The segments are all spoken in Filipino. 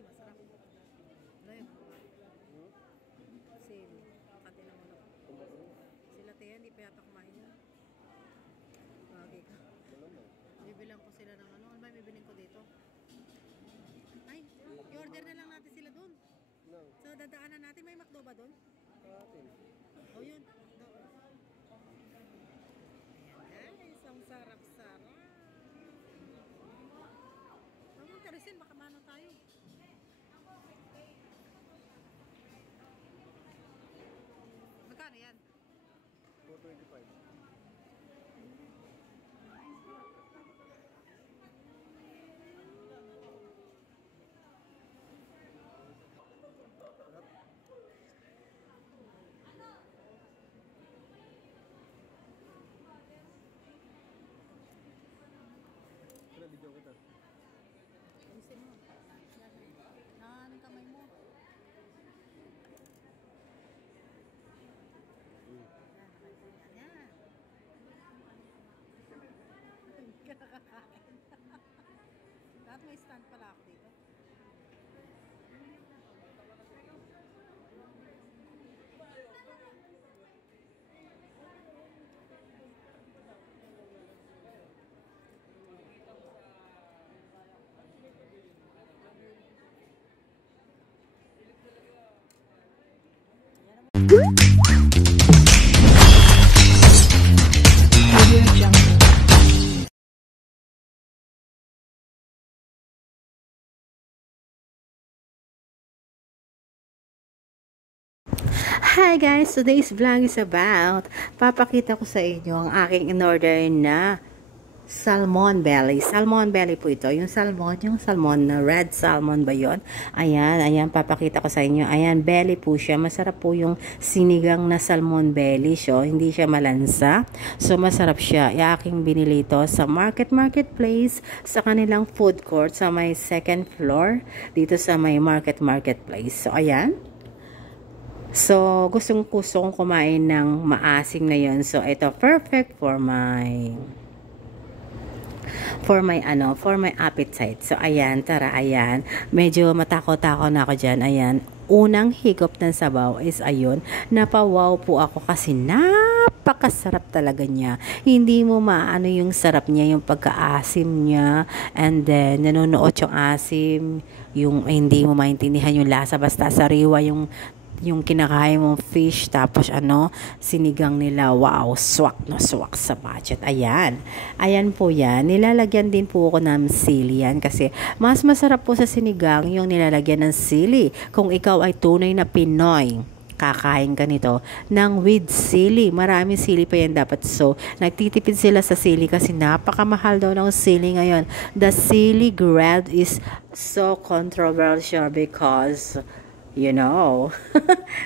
Uy, masarap. Ano yung mga sili. Katinan mo na. Sila Tia, hindi pa yata kumain yun. Lagi ka. Bibilang ko sila ng ano. Ano ba yung bibiling ko dito? Ay, i-order na lang natin sila dun. So, dadaanan natin. May McDo ba dun? Oh, yun. Ayan guys, ang sarap-sarap. Huwag mong tarisin, baka mano tayo. Magkano yan? 425. Video kita. Alisin mo. Nanganing kamay mo. Yan. Kakakain. Dapat may stand pala ako dito. Hi guys! Today's vlog is about papakita ko sa inyo ang aking in-order na salmon belly. Salmon belly po ito. Yung salmon na red salmon ba yun? Ayan, papakita ko sa inyo. Ayan, belly po siya. Masarap po yung sinigang na salmon belly. So, hindi siya malansa. So, masarap siya. Aking binili ito sa marketplace sa kanilang food court sa may second floor dito sa may marketplace. So, ayan. So, gustong kumain ng maasim na yun. So, ito perfect for my appetite. So, ayan, tara, ayan. Medyo matakot-takot na ako dyan. Ayan, unang higop ng sabaw is ayun. Napawaw po ako kasi napakasarap talaga niya. Hindi mo maano yung sarap niya, yung pagkaasim niya. And then, nanonood yung asim. Yung hindi mo maintindihan yung lasa. Basta sariwa yung kinakain mong fish, tapos sinigang nila, wow, swak na swak sa budget. Ayan po yan. Nilalagyan din po ako ng sili yan kasi mas masarap po sa sinigang yung nilalagyan ng sili. Kung ikaw ay tunay na Pinoy, kakain ka nito ng with sili. Maraming sili pa yan dapat. So, nagtitipid sila sa sili kasi napakamahal daw ng sili ngayon. The sili grad is so controversial because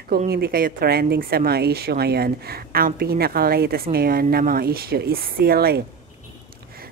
kung hindi kayo trending sa mga issue ngayon, ang pinaka-latest ngayon na mga issue is sili.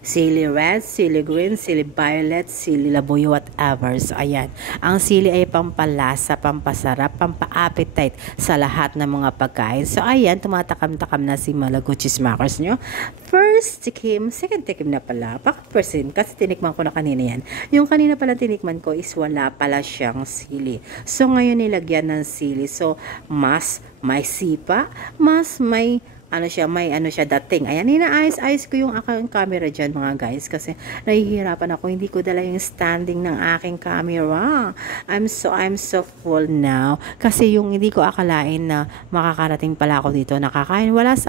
Sili red, sili green, sili violet, sili labuyo, whatever. So, ayan. Ang sili ay pampalasa, pampasarap, pampa-appetite sa lahat ng mga pagkain. So, ayan. Tumatakam-takam na si Malaguchi Smackers nyo. First tikim, second tikim na pala. Bakit first tikim? Kasi tinikman ko na kanina yan. Yung kanina pala tinikman ko is wala pala siyang sili. So, ngayon nilagyan ng sili. So, mas may sipa, mas may dating. Ayan, inaayos-ayos ko yung aking camera dyan, mga guys, kasi nahihirapan ako. Hindi ko dala yung standing ng aking camera. I'm so full now. Kasi yung hindi ko akalain na makakarating pala ako dito nakakain. Wala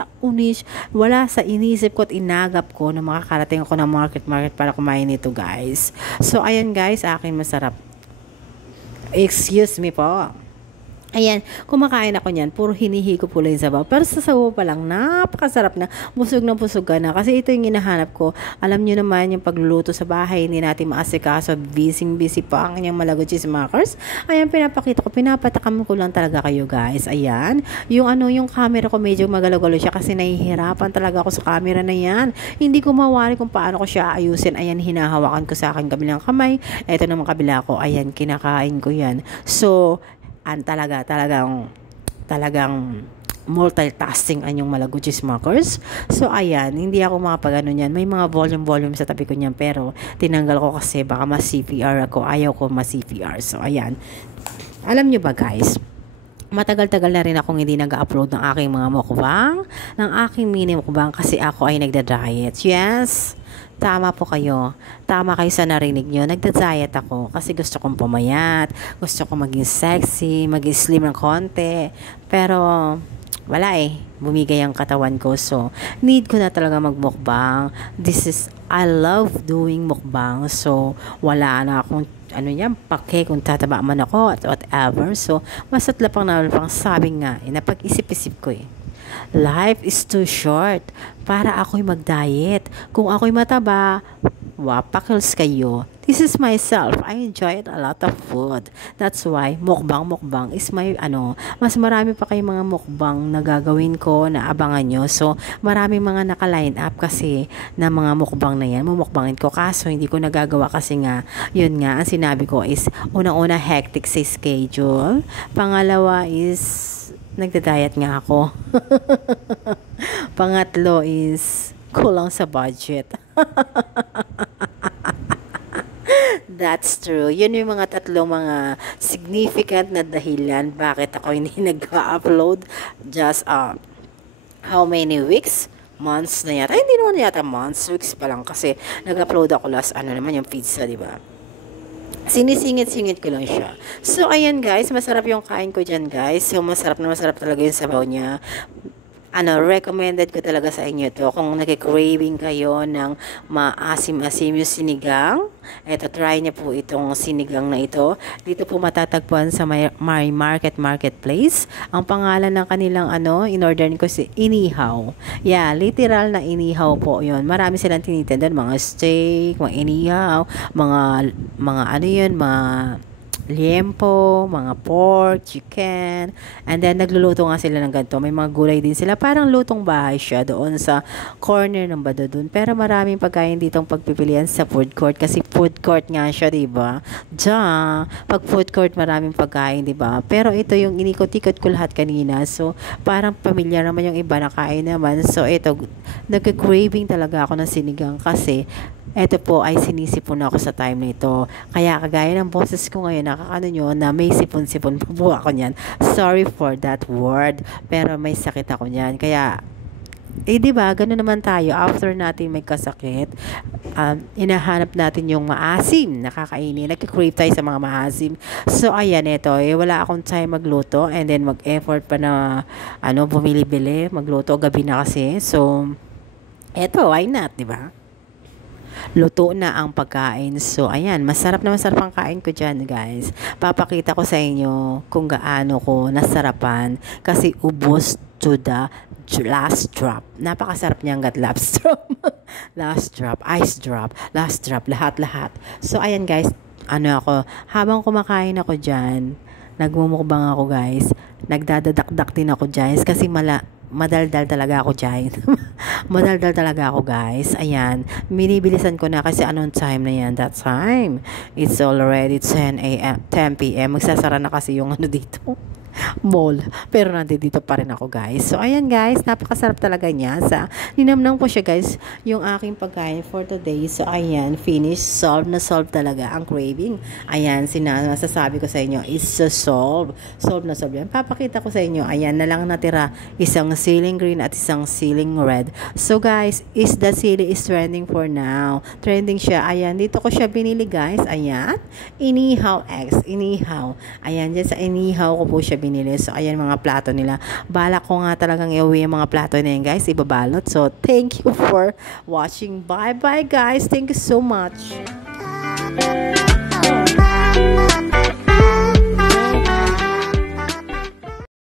sa inisip ko at inagap ko na makakarating ako ng market para kumain nito, guys. So, ayan, guys, akin masarap. Excuse me po. Ayan, kumakain ako niyan, puro hinihigo po lang yung sabaw. Pero sa sabaw pa lang, napakasarap na, busog ka na. Kasi ito yung hinahanap ko. Alam nyo naman, yung pagluluto sa bahay, hindi natin maasikaso, busy pa ang inyong Malaguchi Smackers. Ayan, pinapatakam ko lang talaga kayo, guys. Ayan, yung camera ko medyo magalo-galo siya kasi nahihirapan talaga ako sa camera na yan. Hindi ko mawari kung paano ko siya ayusin. Ayan, hinahawakan ko sa aking kabilang kamay. Ito naman kabila ko. Ayan, kinakain ko yan. So, talagang multitasking anyong malago chismakers. So, ayan, hindi ako makapag-ano yan. May mga volume sa tabi ko niyan, pero tinanggal ko kasi baka ma-CPR ako. Ayaw ko ma-CPR. So, ayan. Alam nyo ba guys, matagal-tagal na rin akong hindi nag-upload ng aking mga mukbang, ng aking mini mukbang kasi ako ay nagda-diet. Yes, tama po kayo. Tama kayo sa narinig nyo. Nagda-diet ako kasi gusto kong pumayat, gusto kong maging sexy, maging slim ng konti. Pero, wala bumigay ang katawan ko, so need ko na talaga magmukbang. I love doing mukbang, so wala na akong pake kung tataba man ako at whatever. So basta't lapang sabi nga, napag-isip-isip ko life is too short para ako'y mag-diet. Kung ako'y mataba, wapakils kayo. This is myself. I enjoy a lot of food. That's why mukbang is my mas marami pa kayong mga mukbang na gagawin ko na abangan nyo. So, marami mga naka-line up kasi na mga mukbang na yan. Mumukbangin ko kaso hindi ko nagagawa kasi nga, yun nga, ang sinabi ko is unang-una hectic sa schedule. Pangalawa is nagda-diet nga ako. Pangatlo is kulang sa budget. That's true. Yun yung mga tatlong mga significant na dahilan bakit ako hindi nag-upload just how many weeks? Months na yata. Ay, hindi naman yata months. Weeks pa lang kasi nag-upload ako last naman yung pizza, di ba? Sinisingit-singit ko lang siya. So, ayan guys, masarap yung kain ko dyan guys. So, masarap talaga yung sabaw niya. Recommended ko talaga sa inyo to. Kung nag-craving kayo ng maasim-asim yung sinigang, eto, try niyo po itong sinigang na ito. Dito po matatagpuan sa my marketplace. Ang pangalan ng kanilang in-order ko si Inihaw. Yeah, literal na inihaw po yun. Marami silang tinitinda, mga steak, mga inihaw, mga mga liempo, mga pork, chicken, and then nagluluto nga sila ng ganito. May mga gulay din sila. Parang lutong bahay siya doon sa corner ng bado doon. Pero maraming pagkain ditong pagpipilian sa food court kasi food court nga siya, diba? Pag food court maraming pagkain, diba? Pero ito yung inikot-ikot ko lahat kanina. So, parang pamilyar naman yung iba na kain naman. So, ito, nagka-craving talaga ako ng sinigang kasi ito po ay sinisipon ako sa time nito. Kaya kagaya ng boses ko ngayon, nakakano nyo na may sipon-sipon po ako niyan. Sorry for that word, pero may sakit ako niyan. Kaya, diba, gano'n naman tayo. After natin may kasakit, inahanap natin yung maasim, nakakainin. Nagka-crave tayo sa mga maasim. So, ayan, ito. Wala akong time magluto and then mag-effort pa na, bumili-bili, magluto. Gabi na kasi. So, eto, why not, diba? Luto na ang pagkain. So, ayan, masarap ang kain ko dyan, guys. Papakita ko sa inyo kung gaano ko nasarapan kasi ubos to the last drop. Napakasarap niyang last drop. Last drop, ice drop, last drop, lahat-lahat. So, ayan, guys, habang kumakain ako dyan, nagmumukbang ako, guys. Nagdadadakdak din ako, guys, kasi madaldal talaga ako dyan. Madaldal talaga ako, guys. Ayan. Binibilisan ko na kasi anong time na yan. That time. It's already 10 p.m. Magsasara na kasi yung dito. Mall. Pero nandito pa rin ako, guys. So, ayan, guys. Napakasarap talaga niya. Ninamnam ko siya, guys, yung aking pagkain for today. So, ayan. Finish. Solve na solve talaga ang craving. Ayan. Masasabi ko sa inyo is solve. Solve na solve yan. Papakita ko sa inyo. Ayan na lang natira. Isang ceiling green at isang ceiling red. So, guys, the ceiling is trending for now. Trending siya. Ayan. Dito ko siya binili, guys. Ayan. Inihaw X. Inihaw. Ayan. Dyan sa inihaw ko po siya binili. So, ayan mga plato nila. Balak ko nga talagang iuwi yung mga plato na yan, guys. Ibabalot. So, thank you for watching. Bye-bye, guys. Thank you so much.